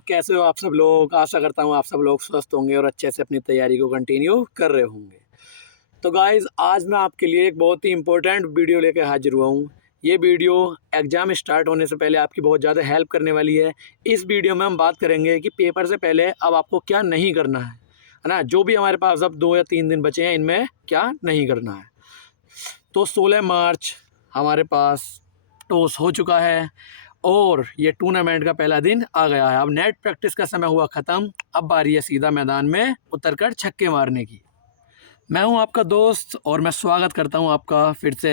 कैसे हो आप सब लोग? आशा करता हूँ आप सब लोग स्वस्थ होंगे और अच्छे से अपनी तैयारी को कंटिन्यू कर रहे होंगे। तो गाइज़ आज मैं आपके लिए एक बहुत ही इम्पोर्टेंट वीडियो लेकर हाजिर हुआ हूँ। ये वीडियो एग्ज़ाम स्टार्ट होने से पहले आपकी बहुत ज़्यादा हेल्प करने वाली है। इस वीडियो में हम बात करेंगे कि पेपर से पहले अब आपको क्या नहीं करना है ना? जो भी हमारे पास अब 2 या 3 दिन बचे हैं, इनमें क्या नहीं करना है। तो 16 मार्च हमारे पास टॉस हो चुका है और ये टूर्नामेंट का पहला दिन आ गया है। अब नेट प्रैक्टिस का समय हुआ ख़त्म, अब बारी है सीधा मैदान में उतरकर छक्के मारने की। मैं हूं आपका दोस्त और मैं स्वागत करता हूं आपका फिर से।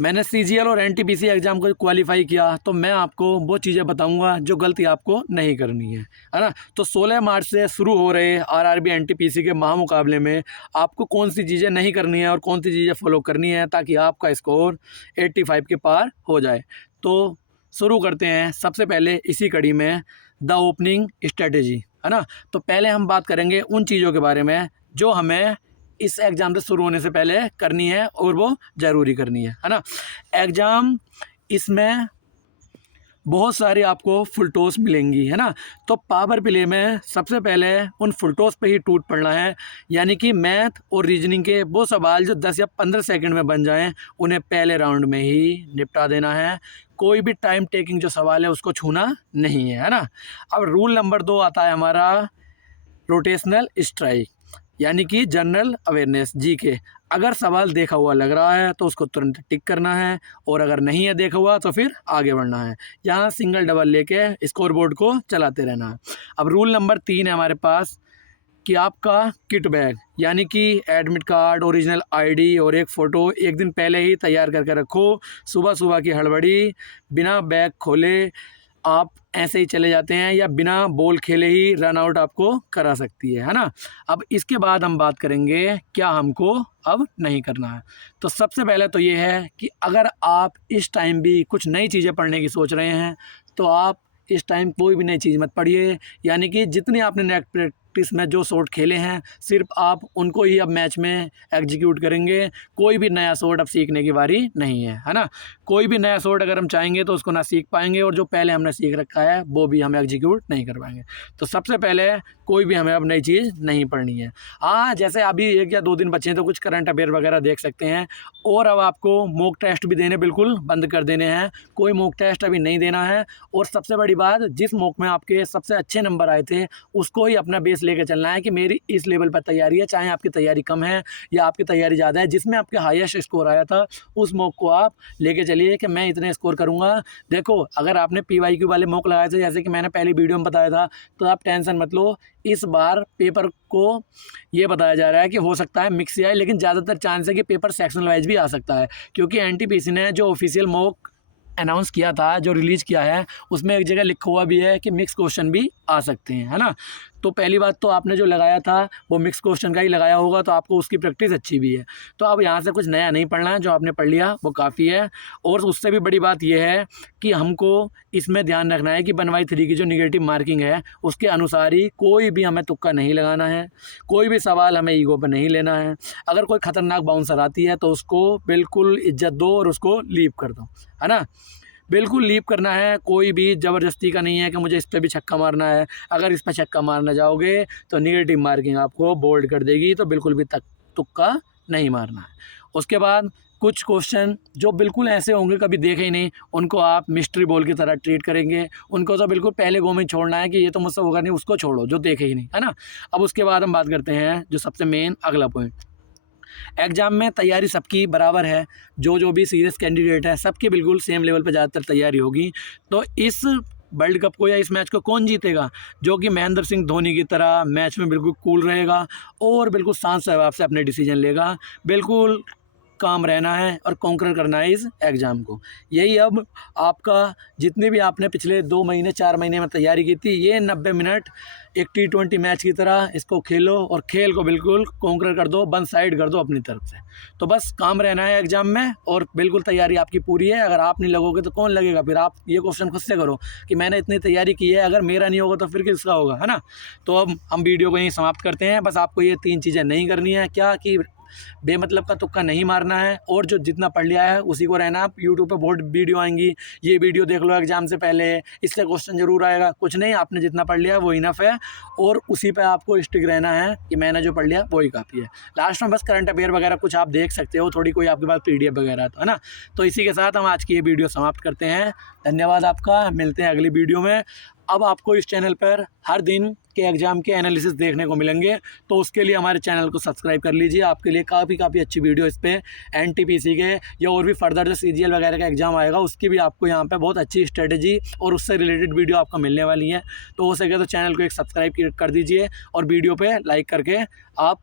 मैंने सीजीएल और एनटीपीसी एग्ज़ाम को क्वालिफाई किया, तो मैं आपको वो चीज़ें बताऊंगा जो गलती आपको नहीं करनी है ना। तो 16 मार्च से शुरू हो रहे आरआरबी एनटीपीसी के महामुकाबले में आपको कौन सी चीज़ें नहीं करनी है और कौन सी चीज़ें फॉलो करनी है ताकि आपका स्कोर 85 के पार हो जाए। तो शुरू करते हैं सबसे पहले इसी कड़ी में द ओपनिंग स्ट्रेटेजी, है ना। तो पहले हम बात करेंगे उन चीज़ों के बारे में जो हमें इस एग्ज़ाम से शुरू होने से पहले करनी है और वो ज़रूरी करनी है ना। एग्ज़ाम इसमें बहुत सारी आपको फुल टॉस मिलेंगी, है ना। तो पावर प्ले में सबसे पहले उन फुल टॉस पे ही टूट पड़ना है, यानी कि मैथ और रीजनिंग के वो सवाल जो 10 या 15 सेकंड में बन जाएं उन्हें पहले राउंड में ही निपटा देना है। कोई भी टाइम टेकिंग जो सवाल है उसको छूना नहीं है ना। अब रूल नंबर 2 आता है हमारा रोटेशनल स्ट्राइक, यानी कि जनरल अवेयरनेस जीके। अगर सवाल देखा हुआ लग रहा है तो उसको तुरंत टिक करना है और अगर नहीं है देखा हुआ तो फिर आगे बढ़ना है। यहाँ सिंगल डबल लेके स्कोर बोर्ड को चलाते रहना है। अब रूल नंबर 3 है हमारे पास कि आपका किट बैग, यानी कि एडमिट कार्ड, ओरिजिनल आईडी और एक फ़ोटो एक दिन पहले ही तैयार करके रखो। सुबह सुबह की हड़बड़ी बिना बैग खोले आप ऐसे ही चले जाते हैं या बिना बॉल खेले ही रन आउट आपको करा सकती है ना। अब इसके बाद हम बात करेंगे क्या हमको अब नहीं करना है। तो सबसे पहले तो ये है कि अगर आप इस टाइम भी कुछ नई चीज़ें पढ़ने की सोच रहे हैं तो आप इस टाइम कोई भी नई चीज़ मत पढ़िए, यानी कि जितनी आपने नेट प्रैक्टिस में जो शॉट खेले हैं सिर्फ आप उनको ही अब मैच में एग्जीक्यूट करेंगे। कोई भी नया शॉट अब सीखने की बारी नहीं है ना। कोई भी नया शॉट अगर हम चाहेंगे तो उसको ना सीख पाएंगे और जो पहले हमने सीख रखा है वो भी हम एग्जीक्यूट नहीं कर पाएंगे। तो सबसे पहले कोई भी हमें अब नई चीज़ नहीं पढ़नी है। हाँ, जैसे अभी 1 या 2 दिन बचे हैं तो कुछ करंट अफेयर वगैरह देख सकते हैं और अब आपको मॉक टेस्ट भी देने बिल्कुल बंद कर देने हैं। कोई मॉक टेस्ट अभी नहीं देना है और सबसे बड़ी बात, जिस मॉक में आपके सबसे अच्छे नंबर आए थे उसको ही अपना बेस लेकर चलना है कि मेरी इस लेवल पर तैयारी है, चाहे आपकी तैयारी कम है या आपकी तैयारी ज़्यादा है। जिसमें आपके हाईएस्ट स्कोर आया था उस मॉक को आप लेके चलिए कि मैं इतने स्कोर करूँगा। देखो, अगर आपने PYQ वाले मॉक लगाए थे जैसे कि मैंने पहली वीडियो में बताया था तो आप टेंशन मत लो। इस बार पेपर को ये बताया जा रहा है कि हो सकता है मिक्स आए, लेकिन ज़्यादातर चांस है कि पेपर सेक्शनल वाइज भी आ सकता है, क्योंकि एनटीपीसी ने जो ऑफिशियल मॉक अनाउंस किया था, जो रिलीज़ किया है, उसमें एक जगह लिखा हुआ भी है कि मिक्स क्वेश्चन भी आ सकते हैं, है ना। तो पहली बात तो आपने जो लगाया था वो मिक्स क्वेश्चन का ही लगाया होगा, तो आपको उसकी प्रैक्टिस अच्छी भी है। तो अब यहाँ से कुछ नया नहीं पढ़ना है, जो आपने पढ़ लिया वो काफ़ी है। और उससे भी बड़ी बात यह है कि हमको इसमें ध्यान रखना है कि 1/3 की जो निगेटिव मार्किंग है उसके अनुसार ही कोई भी हमें तुक्का नहीं लगाना है, कोई भी सवाल हमें ईगो पर नहीं लेना है। अगर कोई ख़तरनाक बाउंसर आती है तो उसको बिल्कुल इज्जत दो और उसको लीव कर दो, है ना। बिल्कुल लीव करना है, कोई भी ज़बरदस्ती का नहीं है कि मुझे इस पर भी छक्का मारना है। अगर इस पर छक्का मारना जाओगे तो निगेटिव मार्किंग आपको बोल्ड कर देगी, तो बिल्कुल भी तुक्का नहीं मारना है। उसके बाद कुछ क्वेश्चन जो बिल्कुल ऐसे होंगे कभी देखे ही नहीं, उनको आप मिस्ट्री बॉल की तरह ट्रीट करेंगे। उनको तो बिल्कुल पहले गो में छोड़ना है कि ये तो मुझसे होगा नहीं, उसको छोड़ो जो देखे ही नहीं, है ना। अब उसके बाद हम बात करते हैं जो सबसे मेन अगला पॉइंट। एग्ज़ाम में तैयारी सबकी बराबर है, जो भी सीरियस कैंडिडेट है सबकी बिल्कुल सेम लेवल पर ज़्यादातर तैयारी होगी। तो इस वर्ल्ड कप को या इस मैच को कौन जीतेगा? जो कि महेंद्र सिंह धोनी की तरह मैच में बिल्कुल कूल रहेगा और बिल्कुल शांत स्वभाव से अपने डिसीजन लेगा। बिल्कुल काम रहना है और कॉन्कर करना है इस एग्ज़ाम को। यही अब आपका जितने भी आपने पिछले 2 महीने 4 महीने में तैयारी की थी, ये 90 मिनट एक T20 मैच की तरह इसको खेलो और खेल को बिल्कुल कॉन्कर कर दो, वन साइड कर दो अपनी तरफ से। तो बस काम रहना है एग्ज़ाम में और बिल्कुल तैयारी आपकी पूरी है। अगर आप नहीं लगोगे तो कौन लगेगा? फिर आप ये क्वेश्चन खुद से करो कि मैंने इतनी तैयारी की है, अगर मेरा नहीं होगा तो फिर किसका होगा, है ना। तो अब हम वीडियो को यहीं समाप्त करते हैं। बस आपको ये 3 चीज़ें नहीं करनी है, क्या कि बेमतलब का तुक्का नहीं मारना है, और जो जितना पढ़ लिया है उसी को रहना। आप यूट्यूब पे बहुत वीडियो आएंगी, ये वीडियो देख लो एग्जाम से पहले, इससे क्वेश्चन जरूर आएगा, कुछ नहीं, आपने जितना पढ़ लिया है वो इनफ है, और उसी पे आपको स्टिक रहना है कि मैंने जो पढ़ लिया वही काफ़ी है। लास्ट में बस करंट अफेयर वगैरह कुछ आप देख सकते हो, थोड़ी कोई आपके पास PDF वगैरह तो है ना। तो इसी के साथ हम आज की ये वीडियो समाप्त करते हैं। धन्यवाद आपका, मिलते हैं अगली वीडियो में। अब आपको इस चैनल पर हर दिन के एग्जाम के एनालिसिस देखने को मिलेंगे, तो उसके लिए हमारे चैनल को सब्सक्राइब कर लीजिए। आपके लिए काफ़ी अच्छी वीडियो इस पे NTPC के या और भी फर्दर जो CGL वगैरह का एग्जाम आएगा उसकी भी आपको यहाँ पे बहुत अच्छी स्ट्रेटजी और उससे रिलेटेड वीडियो आपको मिलने वाली है। तो हो सके तो चैनल को एक सब्सक्राइब कर दीजिए, और वीडियो पे लाइक करके आप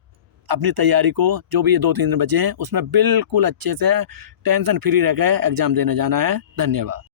अपनी तैयारी को, जो भी ये 2-3 दिन बचे हैं, उसमें बिल्कुल अच्छे से टेंशन फ्री रह के एग्ज़ाम देने जाना है। धन्यवाद।